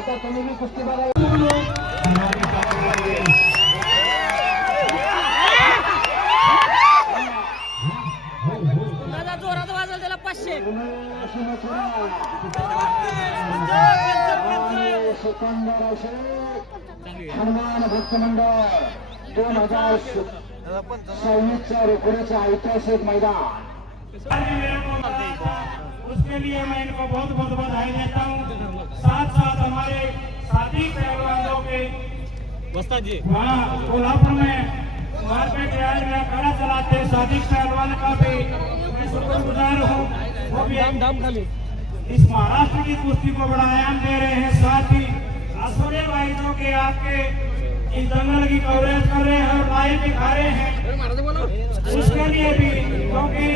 आता तुम्ही मी कुस्ती बघा जोरात वाजल त्याला 500 हनुमान भक्त मंडळ 2026च्या रेकॉर्डचा ऐतिहासिक मैदान। उसके लिए मैं इनको बहुत बहुत बधाई देता हूँ। साथ साथ हमारे साथी पहलवानों के वहाँ कोल्हापुर में मार्केट यार्ड में अखाड़ा चलाते साथी पहलवान का भी मैं शुक्रगुजार हूँ। वो भी इस महाराष्ट्र की कुश्ती को बड़ा आयाम दे रहे हैं। साथ ही असोरे भाई जो के आपके इस दंगल की कवरेज कर रहे हैं और लाइव दिखा रहे हैं, उसके लिए भी, क्योंकि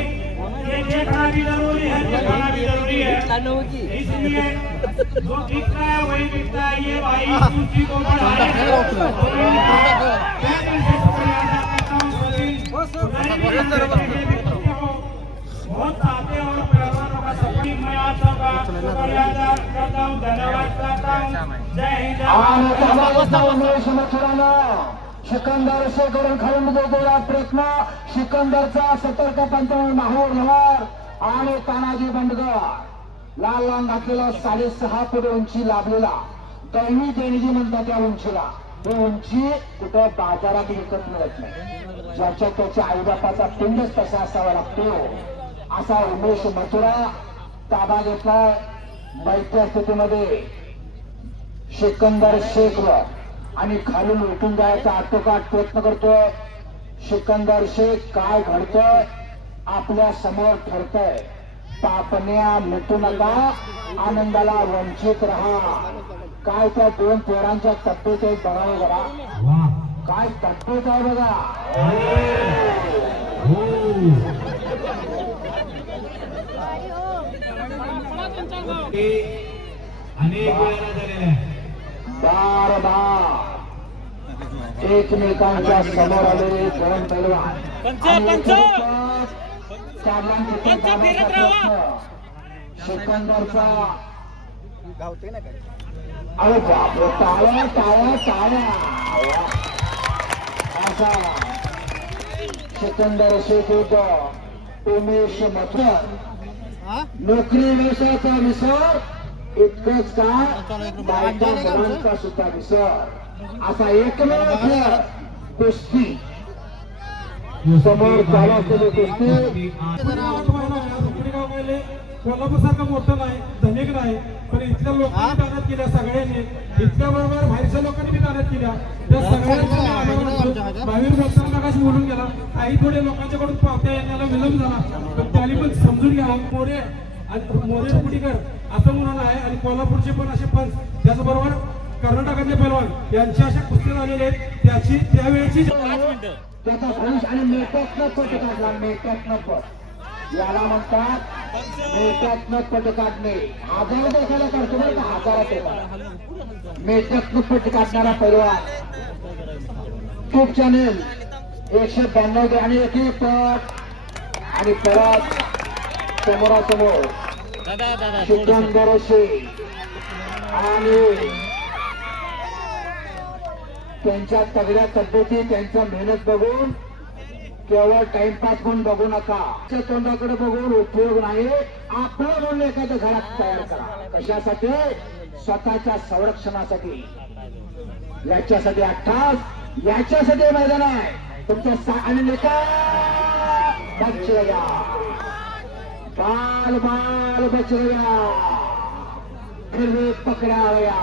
ये देखना भी जरूरी है, दिखाना भी जरूरी है। इसलिए जो दिखता है वही दिखता है। ये भाई कुश्ती को बढ़ाए बहुत चाहते हैं और पहलवानों का सफल मैं आप सबका शुक्रिया अदा करता हूँ, धन्यवाद करता हूँ। जय हिंद सिकंदर से करून खालून जोडलेला प्रयत्न सिकंदरचा सतर्क पंचावन्न माहूर लवार आणि तानाजी बंडगर लाल रंग घातलेला 6.5 फूट उंची लाभलेला दैवी देणगी म्हणतात त्या उंचीला। ही उंची कुठं बाजारात विकत मिळत नाही। ज्याच्या त्याच्या आईबापाचा पिंडच तसा असावा लागतो असा उमेश मथुरा ताबा घेतलाय। बैठ्या स्थितीमध्ये सिकंदर शेखवर आणि खालून उठून जायचा आटोकाट प्रयत्न करतोय। सिकंदर शेख काय घडतोय आपल्या समोर ठरतंय। पापण्या मिटू नका, आनंदाला वंचित राहा। काय त्या दोन पोरांच्या तब्येत आहे बघावं जरा, काय तब्येत आहे बघा। अनेक वेळा झालेला आहे। बार बार एकमेकांच्या समोर आलेले दोन पैलवान सिकंदरचा अरे बापरे टाळ्या टाळ्या टाळ्या असा सिकंदर शेख उमेश मथुरा नोकरी व्यवसायाचा विसर इतकंच काय बायका मुलांचा सुद्धा विसर असा एकमेव खेळ कुस्ती समोर चालू असलेली कुस्ती। कोल्हापूर सारखं मोठं नाही, धनिक नाही, पण इथल्या लोकांनी दानत केल्या सगळ्यांनी, इथल्या बरोबर बाहेरच्या लोकांनी बी दानत केल्या त्या सगळ्यांनी। बाहेर भक्तांना कशी बोलून गेला, काही थोडे लोकांच्याकडून पावत्या येण्याला विलंब झाला, पण त्यांनी पण समजून घ्या मोरे आणि मोरे पुडीकर असं म्हणून आहे आणि कोल्हापूरचे पण असे पंच, त्याचबरोबर कर्नाटकातले पैलवान यांची अशा कुस्ती झालेले आहेत। त्याची त्यावेळेची त्याचा भविष्य आणि मेट्यातनं पट काढला, मेट्यातनं पट याला म्हणतात मेट्यातनं पट काढणे। हजार देखायला काढतो बरं का, हजारात मेट्यातनं पट काढणारा पैलवान। ट्यूब चॅनेल 192 दे आणि एक पट आणि परत समोरासमोर सिकंदर शेख आणि त्यांच्या तगड्या तब्येती त्यांच्या मेहनत बघून केवळ टाइमपास म्हणून बघू नका। तोंडाकडे बघून उपयोग नाही। आपलं म्हणून एखादं घरात तयार करा। कशासाठी? स्वतःच्या संरक्षणासाठी। याच्यासाठी 28 याच्यासाठी मैदान आहे तुमच्या आणि लेखा बच गया बाल बाल बच गया फिर भी पकड़ा गया।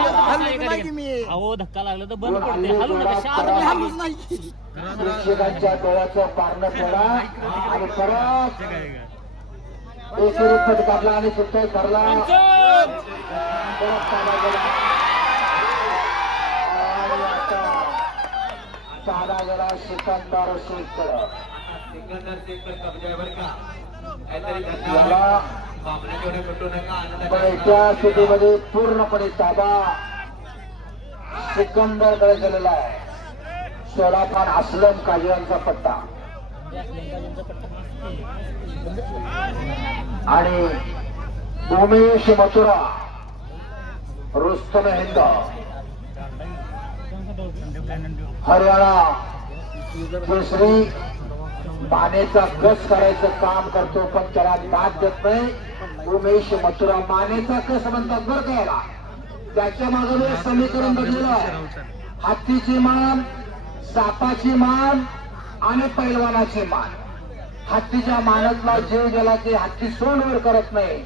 अहो धक्का लागला तर बंद करते, हलू नका, प्रेक्षकांच्या डोळ्याचं पारणं फेडा आणि परत एक रुपये काढला आणि सुट्टे करला परत साधा गेला आणि आता साधा गेला सिकंदर शेख। बैठ्या स्थितीमध्ये पूर्णपणे ताबा सिकंदरकडे गेलेला आहे। सोलाखान असलम काजळांचा पट्टा आणि उमेश मथुरा रुस्तम हिंद हरियाणा केसरी मानेचा कस करायचं काम करतो पण त्याला दाद देत नाही. उमेश मथुरा मानेचा कस म्हणतात बरं का याला. त्याच्या मागे समीकरण बदललं आहे. हत्तीची मान, सापाची मान आणि पैलवानाची मान. हत्तीच्या मानतला जीव गेला की हत्ती सोंडवर करत नाही.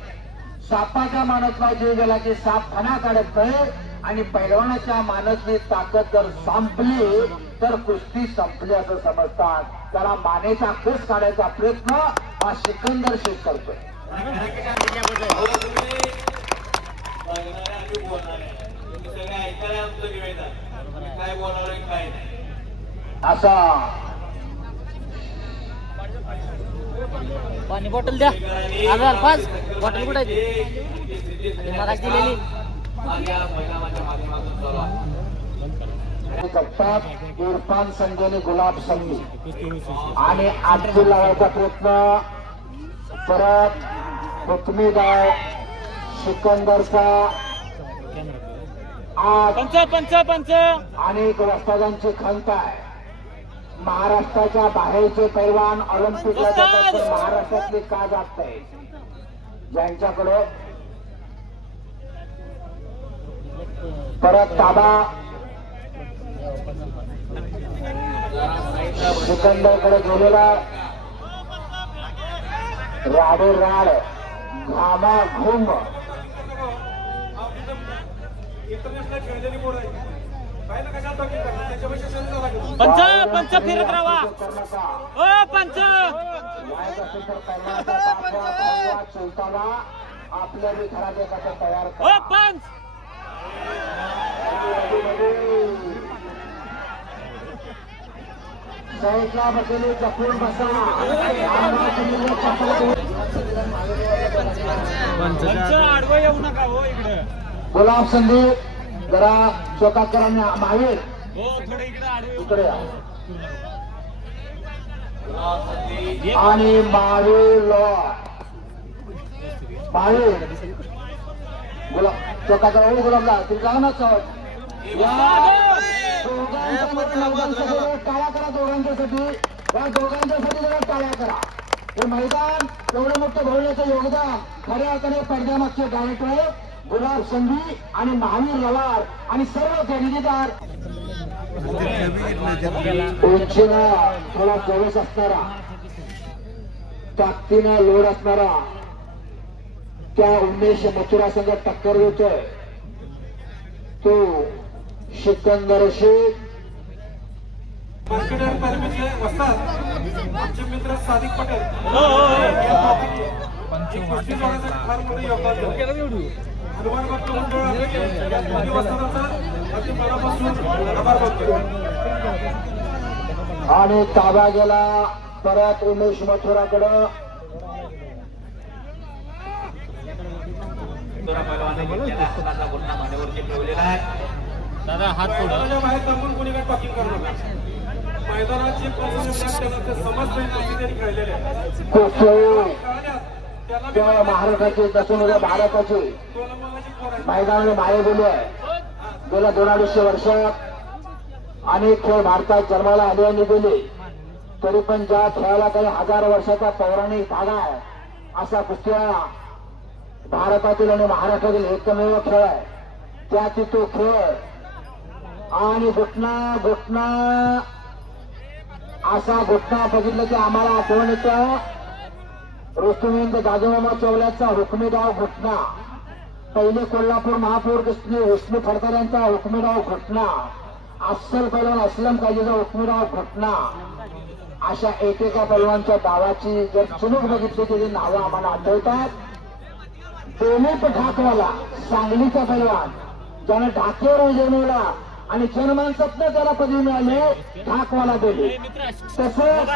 सापाच्या मानतला जीव गेला की साप फणा काढत नाही. आणि पैलवानाच्या मानतली ताकद जर संपली तर कुस्ती संपली असं समजतात. त्याला मानेचा कस काढायचा प्रयत्न हा सिकंदर शेख करतोय. असा पाणी बॉटल द्या. आधार पाच बॉटल कुठे मला दिलेली करतात. इरफान संजयने गुलाब संधी आणि आजची लावायचा प्रयत्न परत हुकमी गाव सिकंदरचा आज पंच अनेक वस्तादांची खंत आहे. महाराष्ट्राच्या बाहेरचे पैलवान ऑलिम्पिकला जातात तर महाराष्ट्रातले का जात नाही. ज्यांच्याकडे परत ताबा सिकंदरकडे गेलेला राडे राड घामा घुम इंटरनॅशनल खेळलेली पोरं आहे. पाहिलं कशात बघितलं त्याच्यापेक्षा शरीर लागेल. पंच फिरत राहा. ओ पंच चलताना आपल्या घरात एखादा तयार ओ करा. पंच साईडला बसलेले जपून बसा. आडवं येऊ नका हो इकडे. गुलाब संधी जरा चोकाकरांनी महावीर हो थोडं इकडे आडवं इकडे या. आणि महावीर महावीर गुलाब चोकाकरा गुलाबला तुम्ही जाऊ ना चौक. टाळ्या करा दोघांच्यासाठी. या दोघांच्यासाठी जरा टाळ्या करा. हे मैदान एवढं मोठं भरवण्याचं योगदान खऱ्या अर्थाने पडद्यामागचे डायरेक्टर गुलाब संधी आणि महावीर रवार आणि सर्व खरेदीदार. उंचीला थोडा जवळ असणारा ताकदीनं लोड असणारा त्या उमेश मथुरा संघ टक्कर देतोय तो सिकंदर शेख. मार्केटर तालमीतले वस्ताद आमचे मित्र सादिक पटेल ही कुस्ती जोडण्यासाठी फार मोठं योगदान दिलं. हनुमान भक्त मंडळ दोन्ही वस्तादांचा अगदी मनापासून आभार मानतो. आणि ताबा गेला परत उमेश मथुराकडं. दादा हात पुढं. मैदानाच्या बाहेर थांबून कोणीकडे टॉकिंग करू नका. मैदानात जे समजतोय त्यांनी खेळलेले आहे. त्या महाराष्ट्राचे दसून भारताचे मैदानाने माये बोलू आहे. गेल्या 2-250 वर्षात अनेक खेळ भारतात जन्माला आले आणि गेले. तरी पण ज्या खेळाला काही हजार वर्षाचा पौराणिक धागा आहे असा कुस्त्या भारतातील आणि महाराष्ट्रातील एकमेव खेळ आहे. त्यातील तो खेळ आणि घुटना असा घुटना बघितलं की आम्हाला आठवण येतं रुस्तुमेंद्र दादोमामा चौल्याचा हुकमी डाव घुटना. पहिले कोल्हापूर महापौर विष्णू फडकर यांचा हुकमी डाव घुटना. अस्सल पैलवान असलम काजीचा हुकमी डाव घुटना. अशा एकेका पैलवानच्या डावाची जर चुणूक बघितली त्याची नावं आम्हाला आठवतात. दिलीप ढाकवाला सांगलीचा पैलवान ज्याने ढाकेवर विजय मिळवला आणि जनमानसातनं त्याला पदवी मिळाली ढाकवाला दिली. तसंच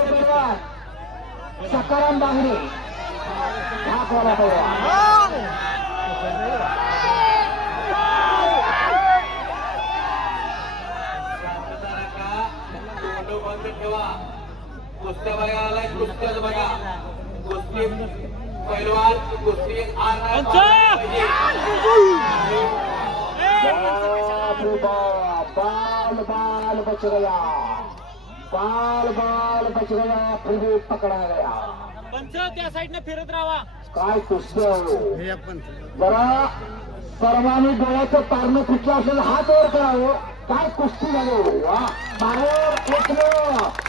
पैलवान सकाराम बांगरे ढाकवाला पैलवान. ठेवा. कुस्त्या बघा आलाय, कुस्त्याच बघा. कुस्ती पैलवान कुस्ती बच गया, बाल बाल बच गया, फिर भी पकड़ा गया. पंच त्या साईडने फिरत राहा. काय कुस्ती हो. जरा सर्वांनी डोळ्याचं पारणं कुठलं असेल हात वर करावं. काय कुस्ती झाली हो. वा. बाहेर एकलं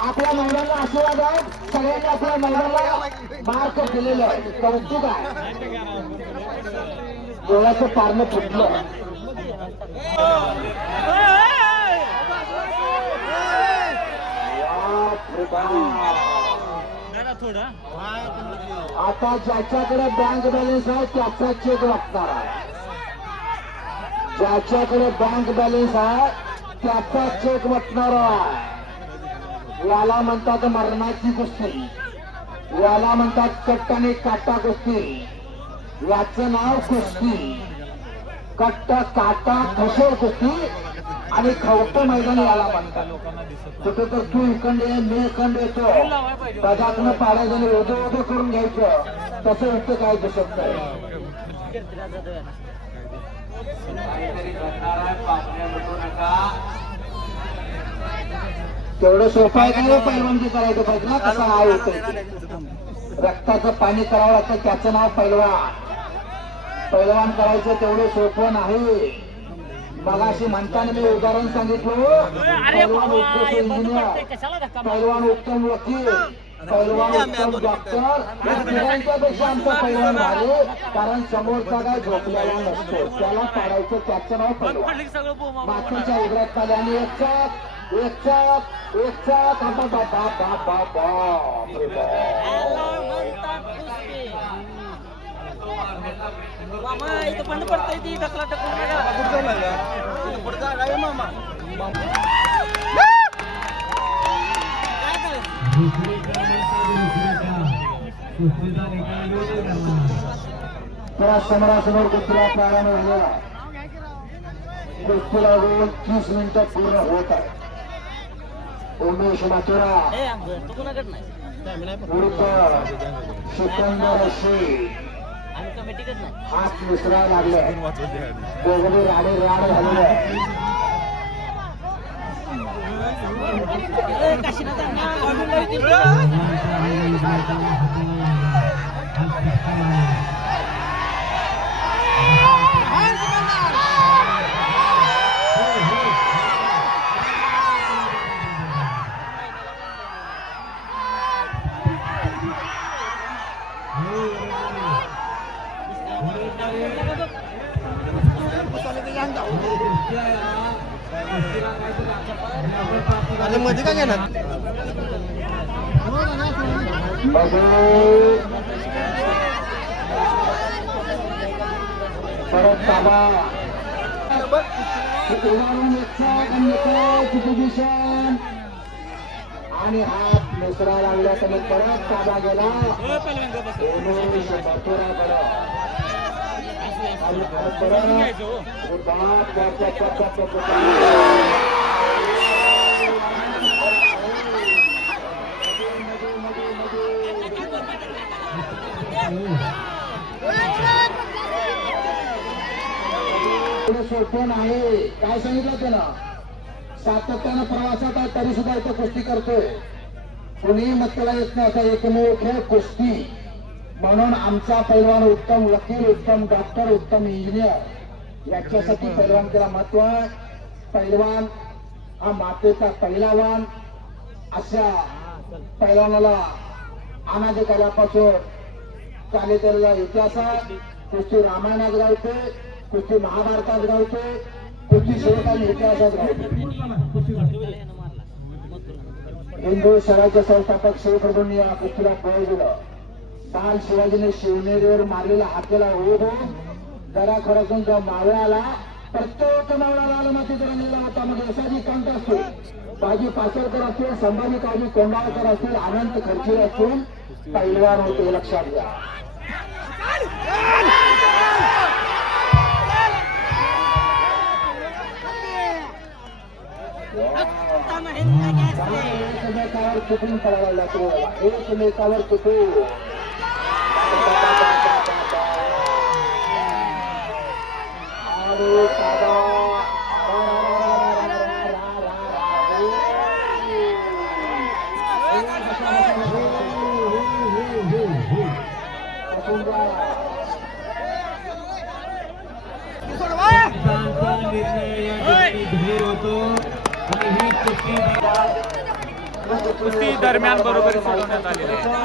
आपल्या महिलांना आशीर्वाद आहे. सगळ्यांनी आपल्या महिलांना मार्क दिलेलं आहे. कौतुक आहे. डोळ्याचं पारणं फुटलं. आता ज्याच्याकडे बँक बॅलन्स आहे त्याचा चेक लागणार आहे. ज्याच्याकडे बँक बॅलन्स आहे त्याचा चेक वाटणार आहे. याला म्हणतात मरणाची कुस्ती, याला म्हणतात कट्ट आणि काटा कुस्ती. याचं नाव कुस्ती. कट्ट काटा खसोड कुस्ती आणि खवटं मैदान याला म्हणतात. कुठे तर तू इकडे मी इकडे येतो त्याच्यातनं पाडायचं आणि ओझं ओझं करून घ्यायचं. तसं इथं काय दिसत नाही. काहीतरी घडणार आहे, पापण्या लुटू नका. तेवढं सोपं आहे का पैलवानगी करायचं पाहिजे ना. कसं नाव होतं रक्ताचं पाणी करावं लागतं त्याचं नाव पैलवान. पैलवान करायचं तेवढं सोपं नाही. मगाशी म्हणताना मी उदाहरण सांगितलं. पैलवान उत्कृष्ट इंजिनियर, पैलवान उत्तम वकील, पैलवान उत्तम डॉक्टर. पेक्षा आमचा पैलवान झाले कारण समोरचा काय झोपलेला नसतो. त्याला पाडायचं त्याचं नाव पैलवान. मातीच्या उघड्यात आले आणि एक चाक एक चाक एक चाक. आता मामा इथं बंद पडतंय ती कसला मामा. त्या समोरासमोर कुस्तीला प्रारंभ झालेला. कुस्तीला 30 मिनिटं पूर्ण होत आहे. उमेश माथुरा तू कोणाकडे नाही उर्फ सिकंदर शेख आम्ही कमिटीकडे नाही. हात मिसळायला लागले. दोघे राडे राड झालेले. मध्ये काय घेणार परत ताबा आणि हात मिसळा लागला तर परत ताबा गेला. सोपं नाही. काय सांगितलं त्यानं सातत्यानं प्रवासात आहे तरी सुद्धा इथं कुस्ती करतोय. कुणी मत्तेला येत नाही असा एकमेव खेळ कुस्ती. म्हणून आमचा पैलवान उत्तम वकील, उत्तम डॉक्टर, उत्तम इंजिनियर याच्यासाठी पैलवानकीला महत्व आहे. पैलवान हा मातेचा पहिलावान. अशा पैलवानाला अनादी कालापासून चालत आलेला इतिहास आहे. कुस्ती रामायणात गावते, कुस्ती महाभारतात गावते, कुस्ती शिवकालीन इतिहासात गावते. हिंदू स्वराज्य संस्थापक शिवप्रभूंनी या कुस्तीला बळ दिलं. बाल शिवाजीने शिवनेरीवर मारलेला हाकेला ओढून जरा खरसून जो मावळा आला प्रत्येक मावळाला आलं माती जरा नेला होता. मग यशाजी कांत असतील, बाजी पाचलकर असतील, संभाजी काळजी कोंडाळकर असतील, अनंत खर्चे असतील, पैलवान होते लक्षात घ्या. एकमेकावर चुकून करायला लागतो. एकमेकावर चुकून अरे बसून द्या. पंचांचा निर्णय या ठिकाणी जाहीर होतो आणि ही कुस्ती कुस्ती दरम्यान बरोबरी सोडवण्यात आलेली आहे.